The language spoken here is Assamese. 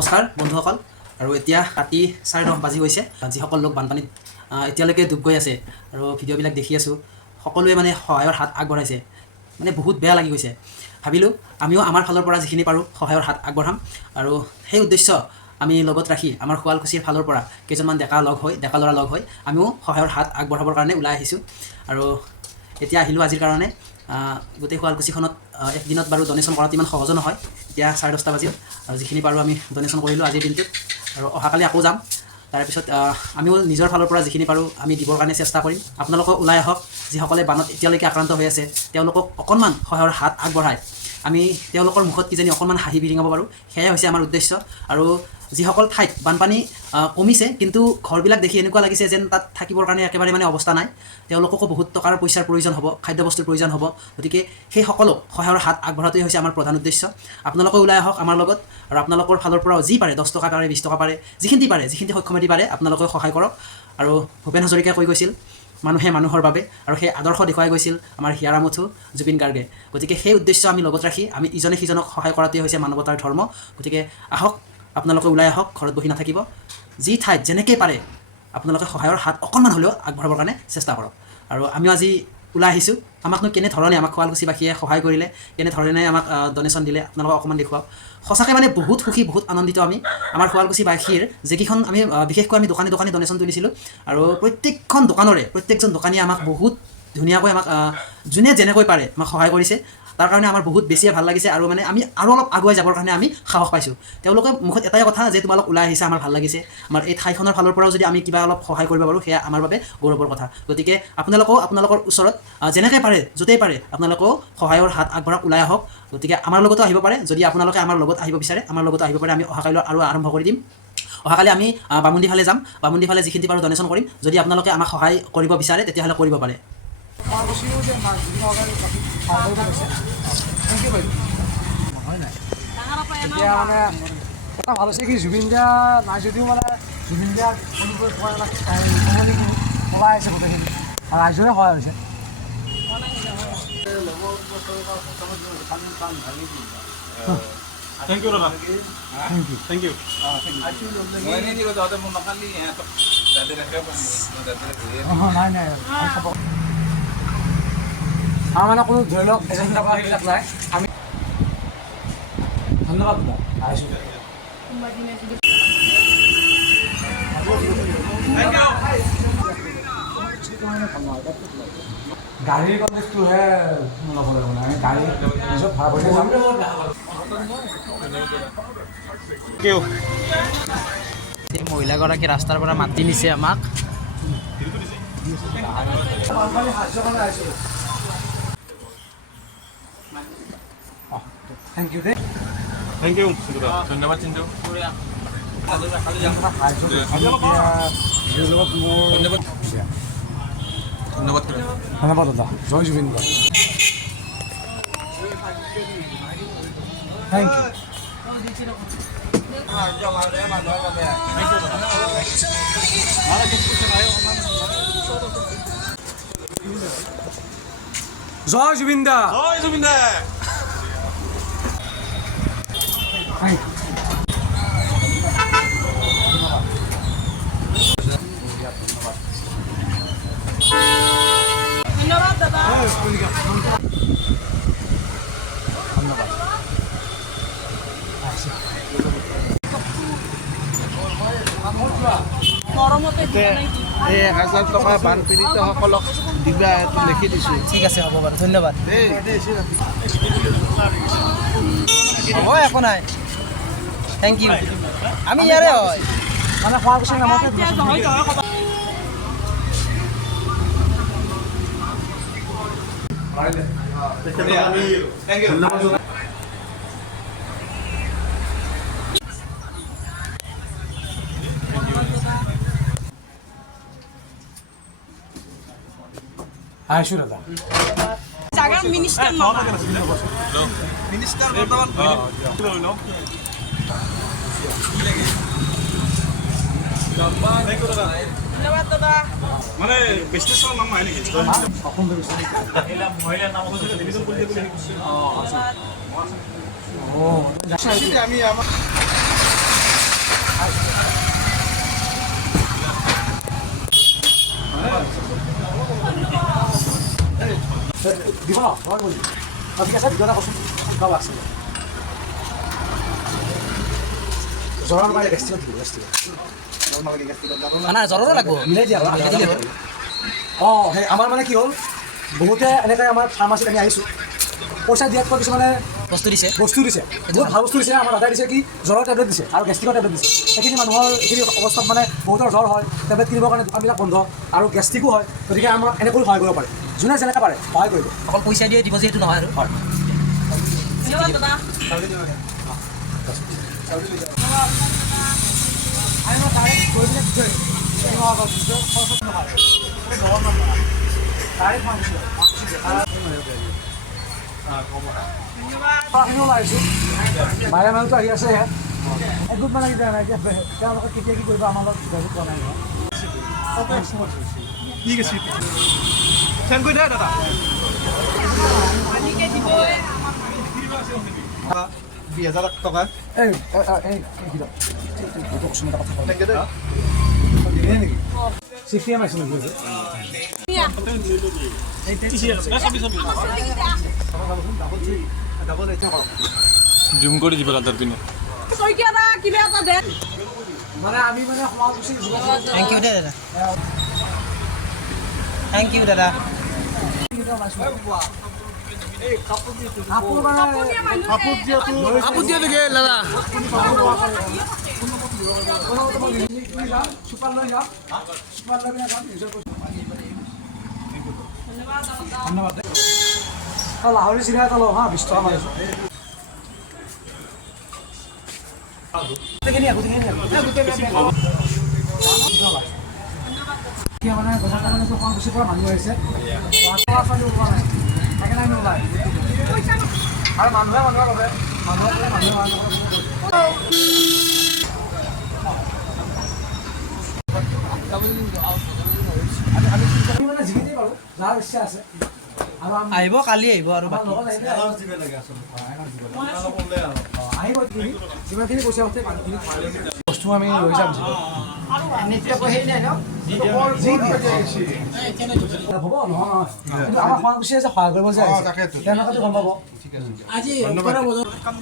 নমস্কাৰ বন্ধুসকল আৰু এতিয়া ৰাতি 10:30 বাজি গৈছে যিসকল লোক বানপানীত এতিয়ালৈকে ডুব গৈ আছে আৰু ভিডিঅ'বিলাক দেখি আছোঁ সকলোৱে মানে সহায়ৰ হাত আগবঢ়াইছে মানে বহুত বেয়া লাগি গৈছে ভাবিলোঁ আমিও আমাৰ ফালৰ পৰা যিখিনি পাৰোঁ সহায়ৰ হাত আগবঢ়াম আৰু সেই উদ্দেশ্য আমি লগত ৰাখি আমাৰ শুৱালকুছিৰ ফালৰ পৰা কেইজনমান ডেকা ল'ৰা লগ হৈ আমিও সহায়ৰ হাত আগবঢ়াবৰ কাৰণে ওলাই আহিছোঁ আৰু এতিয়া আহিলোঁ আজিৰ কাৰণে গোটেই শুৱালকুছিখনত একদিনত বাৰু ডনেশ্যন কৰাটো ইমান সহজো নহয় এতিয়া 10:30 বাজিল আৰু যিখিনি পাৰোঁ আমি ডনেশ্যন কৰিলোঁ আজিৰ দিনটোত আৰু অহাকালি আকৌ যাম তাৰপিছত আমিও নিজৰ ফালৰ পৰা যিখিনি পাৰোঁ আমি দিবৰ কাৰণে চেষ্টা কৰিম আপোনালোকক ওলাই আহক যিসকলে বানত এতিয়ালৈকে আক্ৰান্ত হৈ আছে তেওঁলোকক অকণমান সহায়ৰ হাত আগবঢ়াই আমি তেওঁলোকৰ মুখত কিজানি অকণমান হাঁহি বিৰিঙাব পাৰোঁ সেয়াই হৈছে আমাৰ উদ্দেশ্য আৰু যিসকল ঠাইত বানপানী কমিছে কিন্তু ঘৰবিলাক দেখি এনেকুৱা লাগিছে যেন তাত থাকিবৰ কাৰণে একেবাৰে মানে অৱস্থা নাই তেওঁলোককো বহুত টকাৰ পইচাৰ প্ৰয়োজন হ'ব খাদ্যবস্তুৰ প্ৰয়োজন হ'ব গতিকে সেই সকলো সহায়ৰ হাত আগবঢ়াটোৱেই হৈছে আমাৰ প্ৰধান উদ্দেশ্য আপোনালোকে ওলাই আহক আমাৰ লগত আৰু আপোনালোকৰ ফালৰ পৰাও যি পাৰে 10 টকা পাৰে 20 টকা পাৰে যিখিনি সক্ষমতি পাৰে আপোনালোকে সহায় কৰক আৰু ভূপেন হাজৰিকাই কৈ গৈছিল মানুহে মানুহৰ বাবে আৰু সেই আদৰ্শ দেখুৱাই গৈছিল আমাৰ হিয়াৰ আমঠু জুবিন গাৰ্গে গতিকে সেই উদ্দেশ্য আমি লগত ৰাখি আমি ইজনে সিজনক সহায় কৰাটোৱেই হৈছে মানৱতাৰ ধৰ্ম গতিকে আহক আপোনালোকে ওলাই আহক ঘৰত বহি নাথাকিব যি ঠাইত যেনেকৈ পাৰে আপোনালোকে সহায়ৰ হাত অকণমান হ'লেও আগবঢ়াবৰ কাৰণে চেষ্টা কৰক আৰু আমিও আজি ওলাই আহিছোঁ আমাকনো কেনেধৰণে আমাক শুৱালকুছিবাসীয়ে সহায় কৰিলে কেনেধৰণে আমাক ডনেশ্যন দিলে আপোনালোকক অকণমান দেখুৱাওক সঁচাকৈ মানে বহুত সুখী বহুত আনন্দিত আমি আমাৰ শুৱালকুছিবাসীৰ যিকেইখন আমি বিশেষকৈ আমি দোকানী ডনেশ্যন তুলিছিলোঁ আৰু প্ৰত্যেকখন দোকানৰে প্ৰত্যেকজন দোকানীয়ে আমাক বহুত ধুনীয়াকৈ আমাক যোনে যেনেকৈ পাৰে আমাক সহায় কৰিছে তাৰ কাৰণে আমাৰ বহুত বেছিয়ে ভাল লাগিছে আৰু মানে আমি আৰু অলপ আগুৱাই যাবৰ কাৰণে আমি সাহস পাইছোঁ তেওঁলোকে মুখত এটাই কথা যে তোমালোক ওলাই আহিছে আমাৰ ভাল লাগিছে আমাৰ এই ঠাইখনৰ ফালৰ পৰাও যদি আমি কিবা অলপ সহায় কৰিব পাৰোঁ সেয়া আমাৰ বাবে গৌৰৱৰ কথা গতিকে আপোনালোকেও আপোনালোকৰ ওচৰত যেনেকৈ পাৰে য'তেই পাৰে আপোনালোকেও সহায়ৰ হাত আগবঢ়াওক ওলাই আহক গতিকে আমাৰ লগতো আহিব পাৰে যদি আপোনালোকে আমাৰ লগত আহিব বিচাৰে আমাৰ লগতো আহিব পাৰে আমি অহাকালিলৈ আৰু আৰম্ভ কৰি দিম অহাকালি আমি বামুণ্ডি ফালে যাম বামুণ্ডি ফালে যিখিনি পাৰোঁ ডনেশ্যন কৰিম যদি আপোনালোকে আমাক সহায় কৰিব বিচাৰে তেতিয়াহ'লে কৰিব পাৰে এতিয়া মানে এটা ভাল হৈছে কি জুবিন দা নাই যদিও মানে জুবিন দাৰ ওলাই আছে গোটেইখিনি আৰু ৰাইজৰে সহায় হৈছে Thank you, Rana. Thank you. নাই আমাৰ মানে কোনো ধৰি লওক এজেণ্টৰ পৰা সেইবিলাক নাই আমি ধন্যবাদ আহিছোঁ গাড়ীৰ কণ্টেক্টটোহে ল'ব লাগিব মানে আমি গাড়ী নিজৰ ভাড়া কৰি যাম এই মহিলাগৰাকী ৰাস্তাৰ পৰা মাতি নিছে আমাক থেংক ইউ দেই Thank you. ধন্যবাদ চিন্তু ধন্যবাদ দাদা জয় জুবিন দা থেংক ইউ জয় জুবিন দা জয় জুবিন দা থেংক ইউ ধন্যবাদ দাদা গৰমতে এই 1000 টকা বানপীড়িতসকলক দিবা লিখি দিছোঁ ঠিক আছে হ'ব বাৰু ধন্যবাদ হ'ব একো নাই থেংক ইউ আমি ইয়াৰে হয় মানে শুৱালকুছিৰ নামতে এতিয়া জহয় ক'বা আহিছোঁ দাদা জাগাৰ মিনিষ্টাৰ নহয় মিনিষ্টাৰ বৰ্তমান ধন্যবাদ দাদা মানে বিজনেছৰ নাম নাই নেকি আমি দিব ন হয় বুলি ঠিক আছে ভিডিঅ' এটা কচোন গাব আছে জ্বৰৰ মানে গেষ্টিক দিব গেষ্টিক না জ্বৰৰো লাগব মিলাই দিয়া অঁ সেই আমাৰ মানে কি হ'ল বহুতে এনেকৈ আমাৰ ফাৰ্মাচীত আমি আহিছোঁ পইচা দিয়াতকৈ কিছুমানে বস্তু দিছে বস্তু দিছে বহুত ভাল বস্তু দিছে আমাৰ দাদাই দিছে কি জ্বৰৰ টেবলেট দিছে আৰু গেষ্টিকৰ টেবলেট দিছে সেইখিনি মানুহৰ এইখিনি অৱস্থাত মানে বহুতৰ জ্বৰ হয় টেবলেট কিনিবৰ কাৰণে দোকানবিলাক বন্ধ আৰু গেষ্টিকো হয় গতিকে আমাক এনেকৈ সহায় কৰিব পাৰে যোনে যেনেকৈ পাৰে সহায় কৰিব অকল পইচা দিয়ে দিব যিহেতু নহয় আৰু হয় ধন্যবাদ দাদা মায়ে মানুহটো আহি আছে একগোট মানে এতিয়া নাই তেওঁলোকে কেতিয়া কি কৰিব আমাৰ লগত যোগাযোগ কৰা নাই ঠিক আছে চেণ্ড কৰি দে দাদা পানীকে দিবই 20,000 টকা এই চিফিয়ে মাৰিছোঁ জুম কৰি দিব দাদাৰ পিনে শইকীয়া দা কিবা এটা দে মানে আমি মানে সমাজসূচী থেংক ইউ দে দাদা থেংক ইউ দাদা কাপোৰ মানে কাপোৰ দিয়া নেকি দাদা চুপাৰ লৈ যাম চুপাৰ লৈ পিনে যাম নিজৰ ধন্যবাদ লাহৰি চিৰা এটা লওঁ হা 20 টকা মাৰিছোঁ এতিয়া মানে বজাৰ কাৰণে শুৱালকুছিৰ পৰা মানুহ আহিছে সেইকাৰণে আমি ওলাই আৰু মানুহে মানুহৰ বাবে মানুহে আমি মানে যিখিনি পাৰোঁ যাৰ ইচ্ছা আছে আৰু আহিব কালি আহিব আৰু আমাৰ লগত আহিব যিমানখিনি পইচা উঠে মানুহখিনি বস্তু আমি লৈ যাম হ'ব নহয় কিন্তু আমাৰ শুৱালকুছিয়ে যে সহায় কৰিব যে তেওঁলোকেতো গম পাব আজি কাম